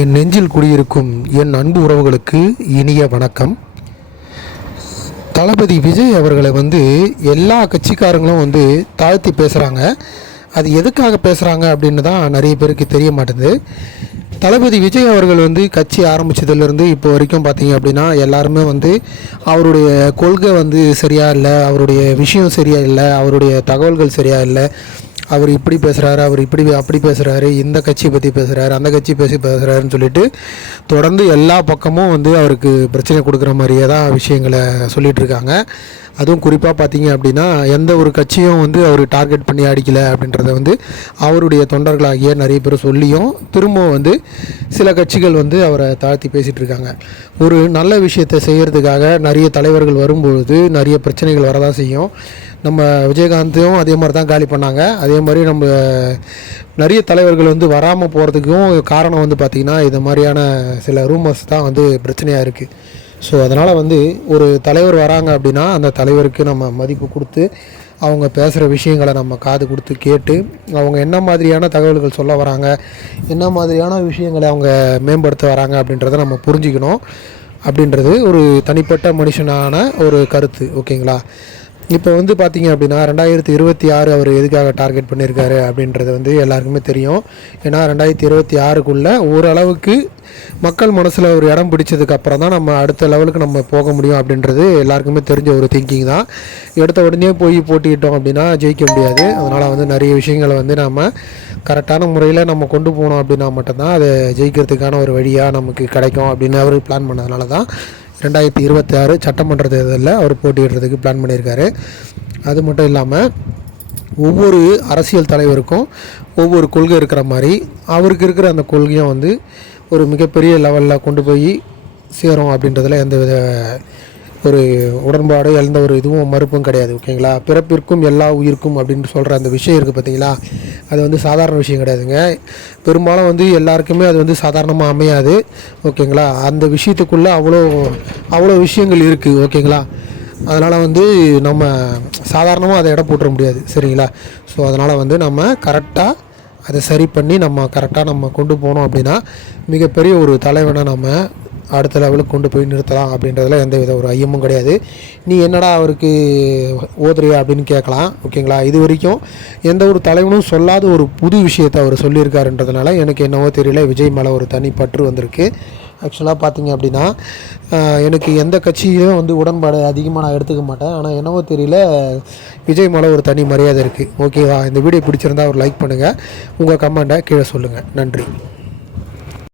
என் நெஞ்சில் குடியிருக்கும் என் அன்பு உறவுகளுக்கு இனிய வணக்கம். தளபதி விஜய் அவர்களை எல்லா கட்சிக்காரங்களும் தாழ்த்தி பேசுகிறாங்க. அது எதுக்காக பேசுகிறாங்க அப்படின்னு தான் நிறைய பேருக்கு தெரிய மாட்டேங்குது. தளபதி விஜய் அவர்கள் கட்சி ஆரம்பித்ததுலேருந்து இப்போ வரைக்கும் பார்த்தீங்க அப்படின்னா எல்லாருமே அவருடைய கொள்கை சரியாக இல்லை, அவருடைய விஷயம் சரியாக இல்லை, அவருடைய தகவல்கள் சரியாக இல்லை, அவர் இப்படி பேசுகிறாரு, அவர் இப்படி அப்படி பேசுகிறாரு, இந்த கட்சி பற்றி பேசுகிறாரு, அந்த கட்சி பேசுகிறாருன்னு சொல்லிட்டு தொடர்ந்து எல்லா பக்கமும் அவருக்கு பிரச்சனை கொடுக்குற மாதிரியே தான் விஷயங்களை சொல்லிகிட்ருக்காங்க. அதுவும் குறிப்பாக பார்த்தீங்க அப்படின்னா எந்த ஒரு கட்சியும் அவர் டார்கெட் பண்ணி அடிக்கலை அப்படின்றத அவருடைய தொண்டர்களாகிய நிறைய பேர் சொல்லியும் திரும்ப சில கட்சிகள் அவரை தாழ்த்தி பேசிகிட்டு இருக்காங்க. ஒரு நல்ல விஷயத்தை செய்கிறதுக்காக நிறைய தலைவர்கள் வரும்பொழுது நிறைய பிரச்சனைகள் வரதான் செய்யும். நம்ம விஜயகாந்தையும் அதே மாதிரி தான் காலி பண்ணாங்க. அதே மாதிரி நம்ம நிறைய தலைவர்கள் வராமல் போகிறதுக்கும் காரணம் பார்த்திங்கன்னா இது மாதிரியான சில ரூமர்ஸ் தான் பிரச்சனையாக இருக்குது. ஸோ அதனால் ஒரு தலைவர் வராங்க அப்படின்னா அந்த தலைவருக்கு நம்ம மதிப்பு கொடுத்து அவங்க பேசுகிற விஷயங்களை நம்ம காது கொடுத்து கேட்டு அவங்க என்ன மாதிரியான தகவல்கள் சொல்ல வராங்க, என்ன மாதிரியான விஷயங்களை அவங்க மேம்படுத்த வராங்க அப்படின்றத நம்ம புரிஞ்சுக்கணும் அப்படின்றது ஒரு தனிப்பட்ட மனுஷனான ஒரு கருத்து. ஓகேங்களா? இப்போ பார்த்தீங்க அப்படின்னா 2026 அவர் எதுக்காக டார்கெட் பண்ணியிருக்காரு அப்படின்றது எல்லாருக்குமே தெரியும். ஏன்னா 2026க்குள்ளே ஓரளவுக்கு மக்கள் மனசில் ஒரு இடம் பிடிச்சதுக்கப்புறம் தான் நம்ம அடுத்த லெவலுக்கு நம்ம போக முடியும் அப்படின்றது எல்லாருக்குமே தெரிஞ்ச ஒரு திங்கிங் தான். எடுத்த உடனே போய் போட்டிக்கிட்டோம் அப்படின்னா ஜெயிக்க முடியாது. அதனால் நிறைய விஷயங்களை நம்ம கரெக்டான முறையில் நம்ம கொண்டு போனோம் அப்படின்னா மட்டும்தான் அதை ஜெயிக்கிறதுக்கான ஒரு வழியாக நமக்கு கிடைக்கும் அப்படின்னு அவர் பிளான் பண்ணதுனால தான் 2026 சட்டமன்ற தேர்தலில் அவர் போட்டியிடுறதுக்கு பிளான் பண்ணியிருக்காரு. அது மட்டும் இல்லாமல் ஒவ்வொரு அரசியல் தலைவருக்கும் ஒவ்வொரு கொள்கை இருக்கிற மாதிரி அவருக்கு இருக்கிற அந்த கொள்கையும் ஒரு மிகப்பெரிய லெவலில் கொண்டு போய் சேரும் அப்படின்றதுல எந்த வித ஒரு உடன்பாடு எந்த ஒரு இதுவும் மறுப்பும் கிடையாது. ஓகேங்களா? பிறப்பிற்கும் எல்லா உயிருக்கும் அப்படின்னு சொல்கிற அந்த விஷயம் இருக்குது பார்த்தீங்களா, அது சாதாரண விஷயம் கிடையாதுங்க. பெரும்பாலும் எல்லாருக்குமே அது சாதாரணமாக அமையாது. ஓகேங்களா? அந்த விஷயத்துக்குள்ளே அவ்வளோ விஷயங்கள் இருக்குது. ஓகேங்களா? அதனால் நம்ம சாதாரணமாக அதை இடம் போட்டுற முடியாது. சரிங்களா? ஸோ அதனால் நம்ம கரெக்டாக அதை சரி பண்ணி நம்ம கரெக்டாக நம்ம கொண்டு போனோம் அப்படின்னா மிகப்பெரிய ஒரு தலைவனை நம்ம அடுத்த லெவலுக்கு கொண்டு போய் நிறுத்தலாம் அப்படின்றதுல எந்த வித ஒரு ஐயமும் கிடையாது. நீ என்னடா அவருக்கு ஓதுறியா அப்படின்னு கேட்கலாம். ஓகேங்களா? இது வரைக்கும் எந்த ஒரு தலைவனும் சொல்லாத ஒரு புது விஷயத்தை அவர் சொல்லியிருக்காருன்றதுனால எனக்கு என்னவோ தெரியல, விஜய் மேலே ஒரு தனி பற்று வந்திருக்கு. ஆக்சுவலாக பார்த்தீங்க அப்படின்னா எனக்கு எந்த கட்சியிலும் உடன்பாடு அதிகமாக நான் எடுத்துக்க மாட்டேன். ஆனால் என்னவோ தெரியல, விஜய் மேலே ஒரு தனி மரியாதை இருக்குது. ஓகேவா? இந்த வீடியோ பிடிச்சிருந்தா ஒரு லைக் பண்ணுங்கள், உங்கள் கமெண்ட்டை கீழே சொல்லுங்கள். நன்றி.